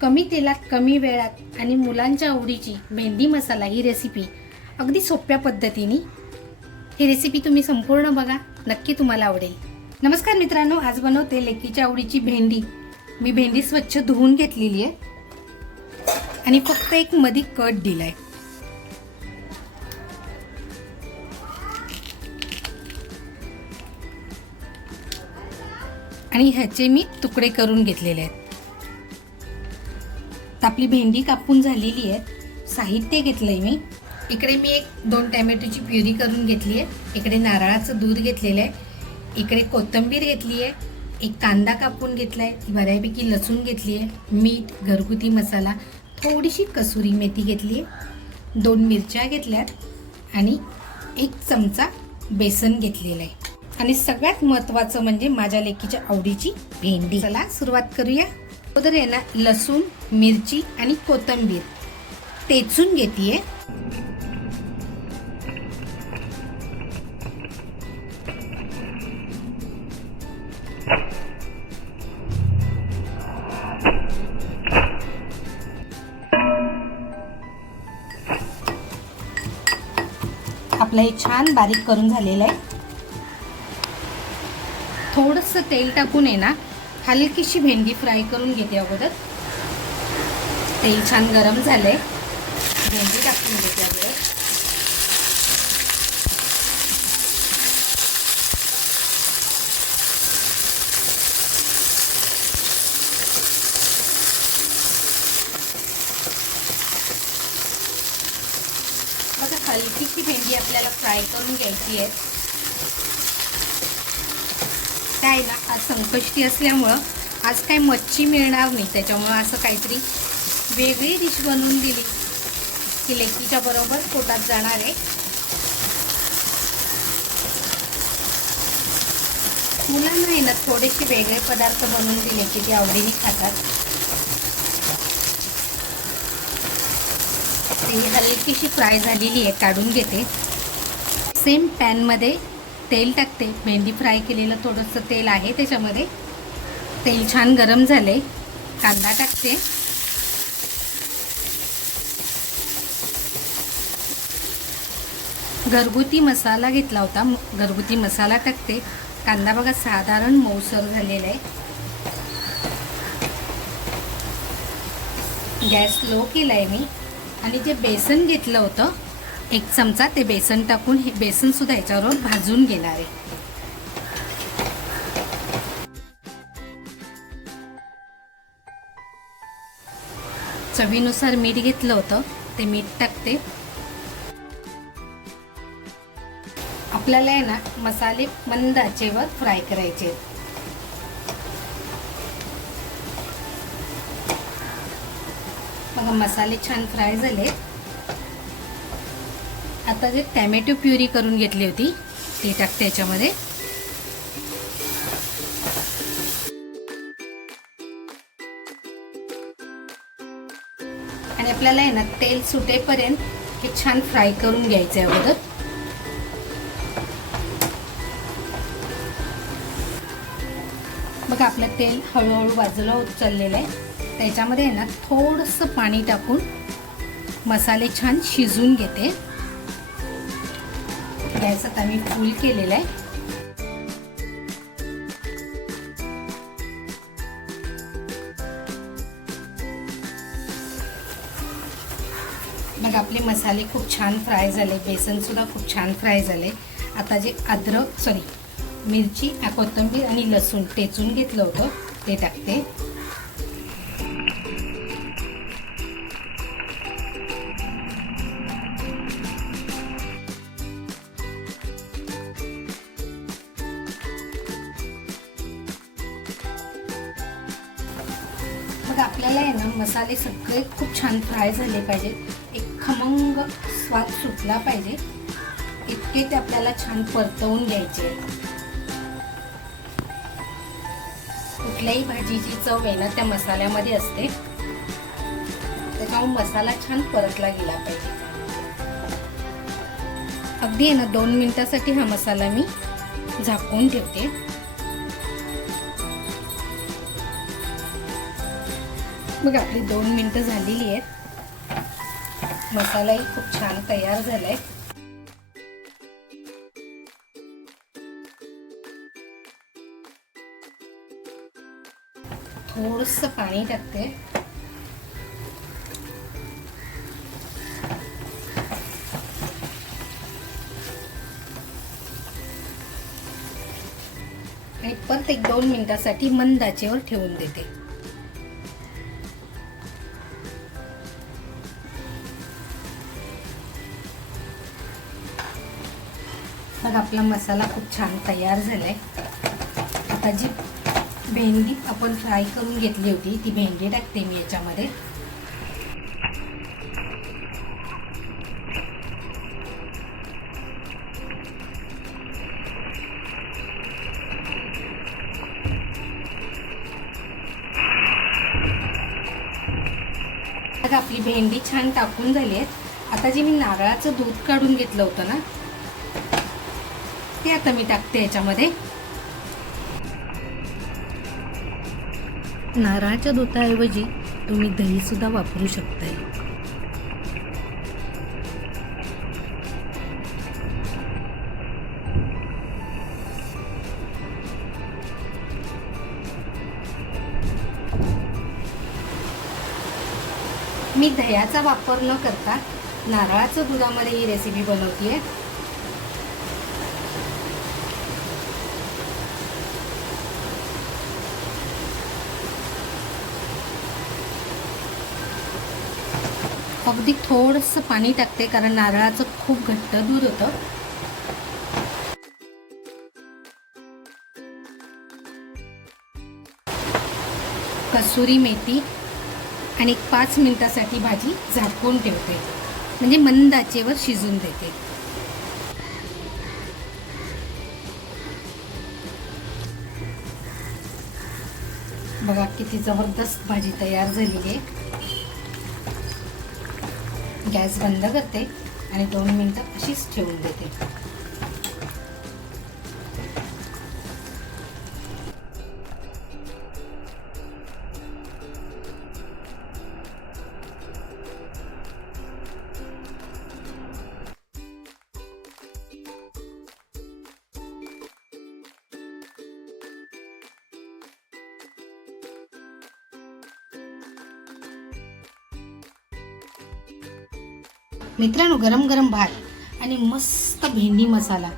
कमी तेलात कमी वेळात आणि मुलांच्या आवडीची भेंडी मसाला ही रेसिपी अगदी सोप्या पद्धतीने. ही रेसिपी तुम्ही संपूर्ण बघा नक्की तुम्हाला आवडेल. नमस्कार मित्रांनो आज बनवते लेकीच्या आवडीची भेंडी. मी भेंडी स्वच्छ धुवून घेतलेली आहे. आणि फक्त एक मधी कट दिलाय. आणि ह्याचे मी तुकडे करून घेतलेले आहेत. तर आपली भेंडी कापून झालेली आहे. साहित्य घेतलंय मी. इकडे मी एक दोन टॅमॅटोची प्युरी करून घेतली आहे. इकडे नारळाचं दूध घेतलेलं आहे. इकडे कोथिंबीर घेतली आहे. एक कांदा कापून घेतला आहे बऱ्यापैकी लसूण घेतली आहे. मीठ घरगुती मसाला थोडीशी कसुरी मेथी घेतली आहे. दोन मिरच्या घेतल्यात आणि एक चमचा बेसन घेतलेलं आहे. आणि सगळ्यात महत्त्वाचं म्हणजे माझ्या लेकीच्या आवडीची भेंडी. चला सुरुवात करूया. अगोदर आहे ना लसूण मिरची आणि कोथिंबीर. टेचून घेतीये. आपलं हे छान बारीक करून झालेलं आहे. थोडंसं तेल टाकून आहे ना हलकीशी भेंडी फ्राय करून घेते अगोदर. तेल छान गरम झालंय. भेंडी टाकून घेते अगोदर. बघा हलकीशी भेंडी आपल्याला फ्राय करून घ्यायची आहे. काय ना आज संकष्टी असल्यामुळं आज काय मच्छी मिळणार नाही. त्याच्यामुळं असं काहीतरी वेगळी डिश बनवून दिली. की लेकीच्या बरोबर पोटात जाणार आहे. मुलांना आहे ना थोडेसे वेगळे पदार्थ बनवून दिले की ते आवडीने खातात. ही हलकीशी फ्राय झालेली आहे काढून घेते. सेम पॅनमध्ये तेल टाकते. भेंडी फ्राय केलेलं थोडंसं तेल आहे त्याच्यामध्ये. तेल छान गरम झाले कांदा टाकते. घरगुती मसाला घेतला होता. घरगुती मसाला टाकते. कांदा बघा साधारण मऊसर झालेला आहे. गॅस लो केला आहे मी. आणि जे बेसन घेतलं होतं एक चमचा ते बेसन टाकून हे बेसन सुद्धा ह्याच्यावर भाजून घेणार आहे. चवीनुसार मीठ घेतलं होतं ते मीठ टाकते. आपल्याला आहे ना मसाले मंद आचेवर फ्राय करायचे मग बघा मसाले छान फ्राय झाले आता जे टॅमॅटो प्युरी करून घेतली होती ती टाकते याच्यामध्ये. आणि आपल्याला आहे ना तेल सुटेपर्यंत हे छान फ्राय करून घ्यायचं आहे अगोदर. बघा आपलं तेल हळूहळू बाजूला होत चाललेलं आहे. त्याच्यामध्ये आहे ना थोडंसं पाणी टाकून मसाले छान शिजून घेते. गॅस आता मी फुल केलेला आहे. मग आपले मसाले खूप छान फ्राय झाले. बेसन सुद्धा खूप छान फ्राय झाले. आता जे अद्रक सॉरी मिरची कोथिंबीर आणि लसूण टेचून घेतलं होतं ते टाकते. आपल्याला आहे ना मसाले सगळे खूप छान फ्राय झाले पाहिजेत. एक खमंग स्वाद सुटला पाहिजे. इतके ते आपल्याला छान परतवून घ्यायचे कुठल्याही भाजीची चव आहे ना त्या मसाल्यामध्ये असते. त्याच्यामुळे मसाला छान परतला गेला पाहिजे. अगदी आहे ना दोन मिनिटासाठी हा मसाला मी झाकून ठेवते. मग आपली दोन मिनटं झालेली आहेत. मसालाही खूप छान तयार झालाय. थोडस पाणी टाकते. आणि परत एक दोन मिनिटासाठी मंद आचेवर ठेवून देते. बघा आपला मसाला खूप छान तयार झालाय. आता जी भेंडी आपण फ्राय करून घेतली होती ती भेंडी टाकते मी याच्यामध्ये. आता आपली भेंडी छान टाकून झाली आहे आता जे मी नारळाचं दूध काढून घेतलं होतं ना ते आता मी टाकते याच्यामध्ये. नारळाच्या दुधाऐवजी तुम्ही दही सुद्धा वापरू शकताय. मी दह्याचा वापर न करता नारळाच्या दुधामध्ये ही रेसिपी बनवतीये. अगदी थोडंसं पाणी टाकते कारण नारळाचं खूप घट्ट दूध होतं. कसुरी मेथी आणि एक पाच मिनिटासाठी भाजी झाकून ठेवते. म्हणजे मंद आचेवर शिजून देते. बघा किती जबरदस्त भाजी तयार झालेली आहे. गॅस बंद करते आणि दोन मिनटं अशीच ठेवून देते. मित्रांनो गरम गरम भात आणि मस्त भेंडी मसाला.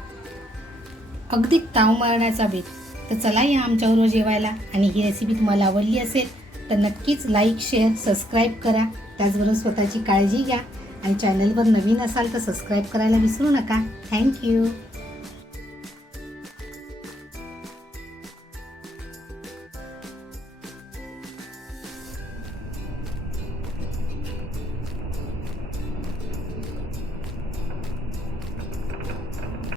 अगदी ताव मारण्याचा बेत. तर चला या आमच्याबरोबर जेवायला आणि ही रेसिपी तुम्हाला आवडली असेल तर नक्कीच लाईक शेअर सबस्क्राईब करा. त्याचबरोबर स्वतःची काळजी घ्या. आणि चॅनलवर नवीन असाल तर सबस्क्राईब करायला विसरू नका. थँक्यू